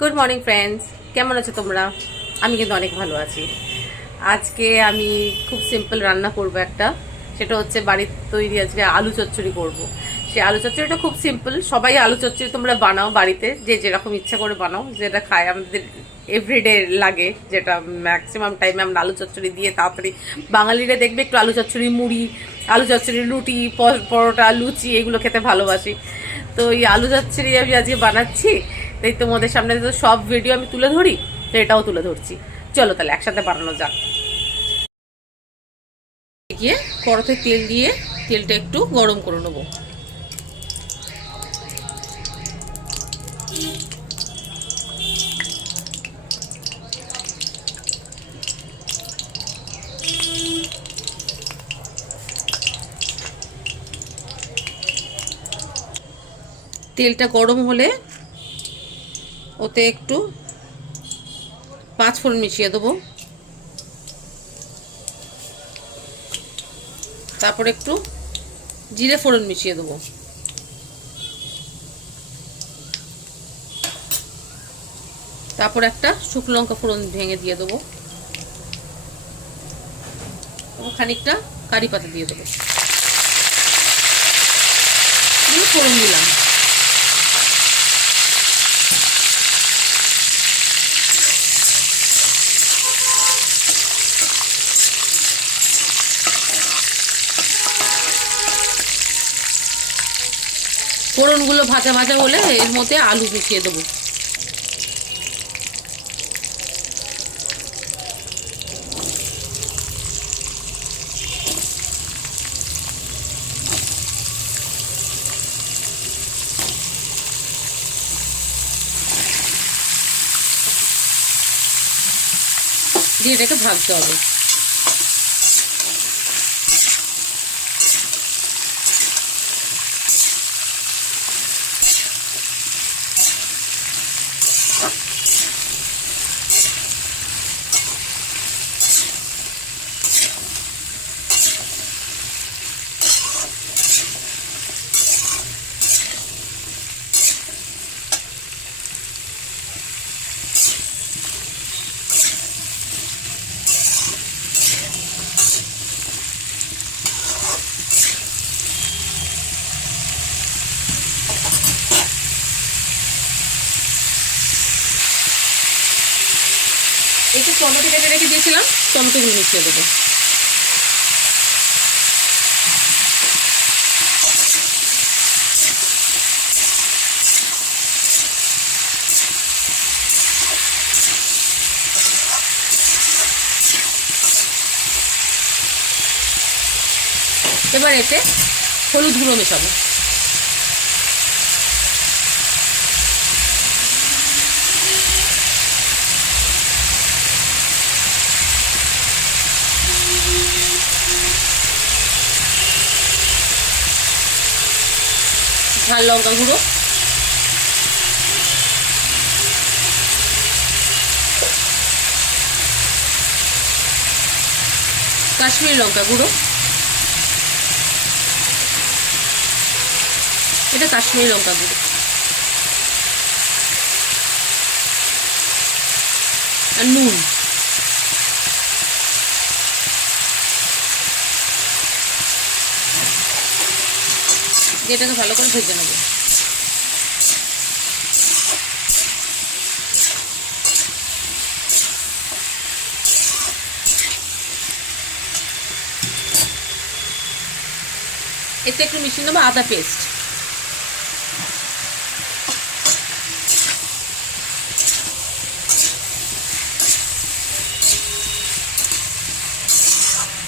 Good morning friends, কেমন আছো তোমরা? আমি কিন্তু অনেক ভালো আছি। আজকে আমি খুব সিম্পল রান্না করব একটা, সেটা হচ্ছে বাড়ির তৈরি আজকে আলু চচ্চড়ি করব। সেই আলু চচ্চড়িটা খুব সিম্পল, সবাই আলু চচ্চড়ি তোমরা বানাও বাড়িতে, যে যেরকম ইচ্ছা করে বানাও, যেটা খায় আমাদের এভরিডে লাগে, যেটা ম্যাক্সিমাম টাইমে আমরা আলু চচ্চড়ি দিয়ে তাড়াতাড়ি। বাঙালিরা দেখবে একটু আলু চচ্চড়ি মুড়ি, আলু চচ্চড়ি রুটি, পরোটা, লুচি এগুলো খেতে ভালোবাসি। তো এই আলু চচ্চড়ি আমি আজকে বানাচ্ছি, তাই তোমাদের সামনে তো সব ভিডিও আমি তুলে ধরি, তো এটাও তুলে ধরছি। চলো তাহলে একসাথে বানানো যাক। গিয়ে কড়াতে তেল দিয়ে তেলটা একটু গরম করে নেবো। তেলটা গরম হলে ওতে একটু পাঁচফোড়ন মিশিয়ে দেবো, তারপর একটু জিরে ফোড়ন মিশিয়ে দেবো, তারপর একটা শুকনো লঙ্কা ফোড়ন ভেঙে দিয়ে দেবো, খানিকটা কারি পাতা দিয়ে দেবো, দিয়ে ফোড়ন দিলাম। ফোড়নগুলো ভাজা ভাজা হলে এর মধ্যে আলু মিশিয়ে দেবো। দিয়ে এটাকে ভাজতে হবে। একটু টমেটো কেটে রেখে দিয়েছিলাম, টমেটোগুলো মিশিয়ে দেবো। এবার এতে হলুদ গুঁড়ো মেশাবো, ঝাল লঙ্কা গুঁড়ো, কাশ্মীরি লঙ্কা গুঁড়ো, এটা কাশ্মীরি লঙ্কা গুঁড়ো, আর নুন। এটাকে ভালো করে ভেজে নেবো। এতে একটু মিশিয়ে নেবো আদা পেস্ট,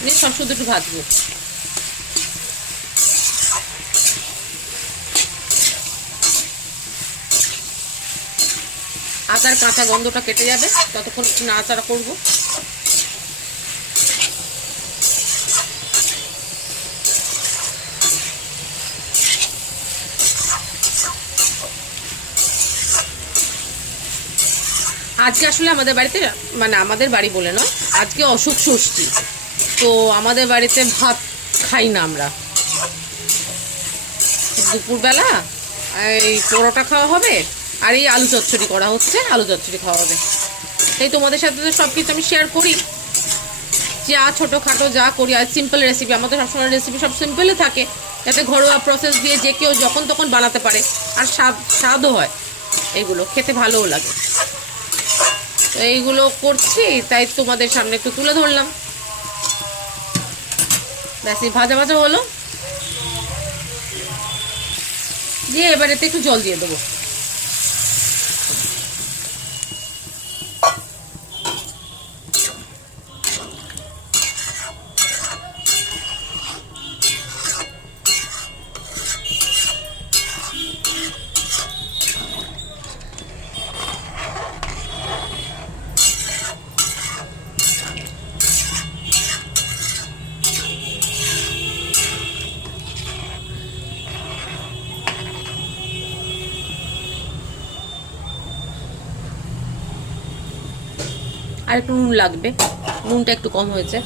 দিয়ে সব শুধু একটু ভাজবো। আদার কাঁচা গন্ধটা কেটে যাবে, ততক্ষণ একটু নাড়াচাড়া করবো। আজকে আসলে আমাদের বাড়িতে, মানে আমাদের বাড়ি বলে নয়, আজকে অশোক ষষ্ঠী, তো আমাদের বাড়িতে ভাত খাই না আমরা। দুপুরবেলা এই পরোটা খাওয়া হবে, আর এই আলু চচ্চড়ি করা হচ্ছে, আলু চচ্চড়ি খাওয়া হবে। এই তোমাদের সাথে তো সব কিছু আমি শেয়ার করি, যা ছোটোখাটো যা করি। আর সিম্পল রেসিপি, আমাদের সবসময় রেসিপি সব সিম্পলই থাকে, যাতে ঘরোয়া প্রসেস দিয়ে যে কেউ যখন তখন বানাতে পারে, আর স্বাদও হয়, এইগুলো খেতে ভালোও লাগে। তো এইগুলো করছি, তাই তোমাদের সামনে একটু তুলে ধরলাম। ব্যাস, ভাজা ভাজা হলো, দিয়ে এবার এতে একটু জল দিয়ে দেবো। আর একটু নুন লাগবে, নুনটা একটু কম হয়েছে।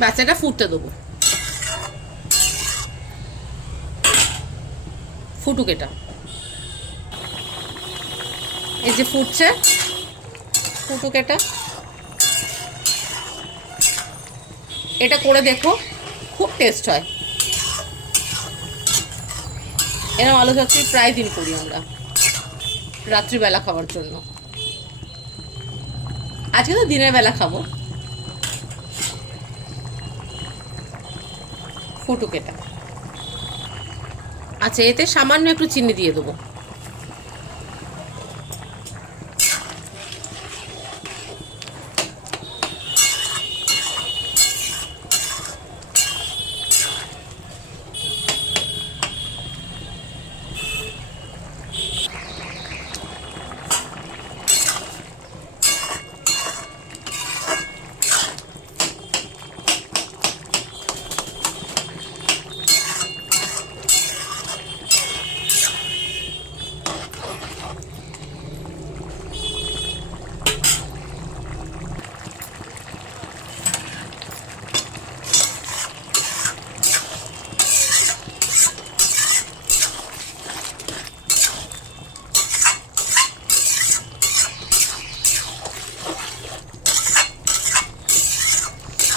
বাচ্চাটা ফুটতে দেবো, ফুটুক এটা। এই যে ফুটছে, ফুটুক এটা। এটা করে দেখো, খুব টেস্ট হয়। এরকম আলু চচ্চড়ি প্রায় দিন করি আমরা রাত্রিবেলা খাবার জন্য। আজকে তো দিনের বেলা খাবো। ফুটুক এটা। আচ্ছা, এতে সামান্য একটু চিনি দিয়ে দেবো।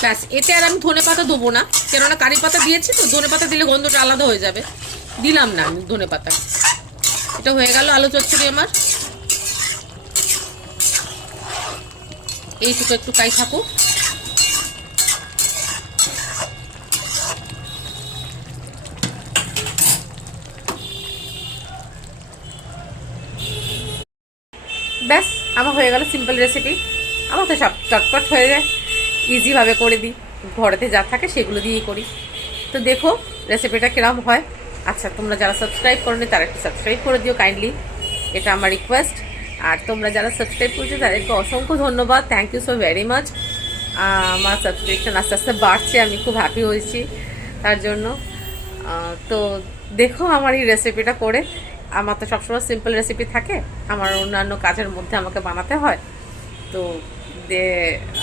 ব্যাস, এতে আর আমি ধনে পাতা দেবো না, কেননা কারি পাতা দিয়েছি তো, ধনে পাতা দিলে গন্ধটা আলাদা হয়ে যাবে। দিলাম না আমি ধনে পাতা। এটা হয়ে গেল আলু চচ্চড়ি আমার। এইটুকু একটু কাই থাকুক। ব্যাস, আমার হয়ে গেল সিম্পল রেসিপি। আমার তো সব চটপট হয়ে যায়, ইজিভাবে করে দিই, ঘরেতে যা থাকে সেগুলো দিয়েই করি। তো দেখো রেসিপিটা কিরম হয়। আচ্ছা, তোমরা যারা সাবস্ক্রাইব করোনি তারা একটু সাবস্ক্রাইব করে দিও কাইন্ডলি, এটা আমার রিকোয়েস্ট। আর তোমরা যারা সাবস্ক্রাইব করছো তাদেরকে অসংখ্য ধন্যবাদ, thank you so very much. আমার সাবস্ক্রিপশন আস্তে আস্তে বাড়ছে, আমি খুব হ্যাপি হয়েছি তার জন্য। তো দেখো আমার এই রেসিপিটা করে। আমার তো সবসময় সিম্পল রেসিপি থাকে, আমার অন্যান্য কাজের মধ্যে আমাকে বানাতে হয়। তো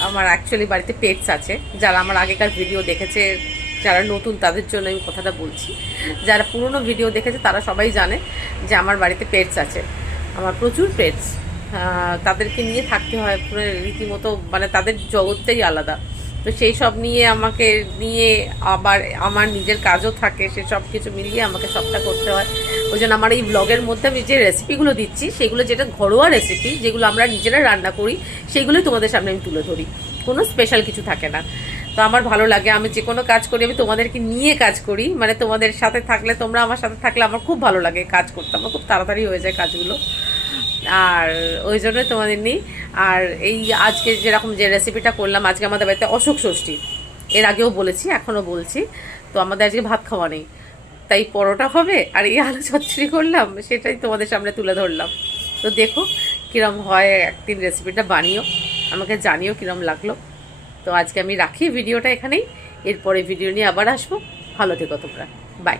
আমার অ্যাকচুয়ালি বাড়িতে পেটস আছে। যারা আমার আগেকার ভিডিও দেখেছে, যারা নতুন তাদের জন্য আমি কথাটা বলছি, যারা পুরনো ভিডিও দেখেছে তারা সবাই জানে যে আমার বাড়িতে পেটস আছে। আমার প্রচুর পেটস, তাদেরকে নিয়ে থাকতে হয় পুরো রীতিমতো, মানে তাদের জগৎটাই আলাদা। তো সেই সব নিয়ে আমাকে নিয়ে আবার আমার নিজের কাজও থাকে, সে সব কিছু মিলিয়ে আমাকে সবটা করতে হয়। ওই জন্য আমার এই ব্লগের মধ্যে আমি যে রেসিপিগুলো দিচ্ছি সেগুলো যেটা ঘরোয়া রেসিপি, যেগুলো আমরা নিজেরা রান্না করি, সেগুলোই তোমাদের সামনে আমি তুলে ধরি, কোনো স্পেশাল কিছু থাকে না। তো আমার ভালো লাগে, আমি যে কোনো কাজ করি আমি তোমাদেরকে নিয়ে কাজ করি, মানে তোমাদের সাথে থাকলে, তোমরা আমার সাথে থাকলে আমার খুব ভালো লাগে কাজ করতে, আমার খুব তাড়াতাড়ি হয়ে যায় কাজগুলো। আর ওই জন্যই তোমাদের নিই। আর এই আজকে যেরকম যে রেসিপিটা করলাম, আজকে আমাদের বাড়িতে অশোক ষষ্ঠী, এর আগেও বলেছি এখনও বলছি। তো আমাদের আজকে ভাত খাওয়া নেই, তাই পরোটা হবে আর এই আলু চচ্চড়ি করলাম, সেটাই তোমাদের সামনে তুলে ধরলাম। তো দেখো কীরম হয়, একদিন রেসিপিটা বানিও, আমাকে জানিও কীরম লাগলো। তো আজকে আমি রাখি ভিডিওটা এখানেই, এরপরে ভিডিও নিয়ে আবার আসবো। ভালো থেকো তোমরা, বাই।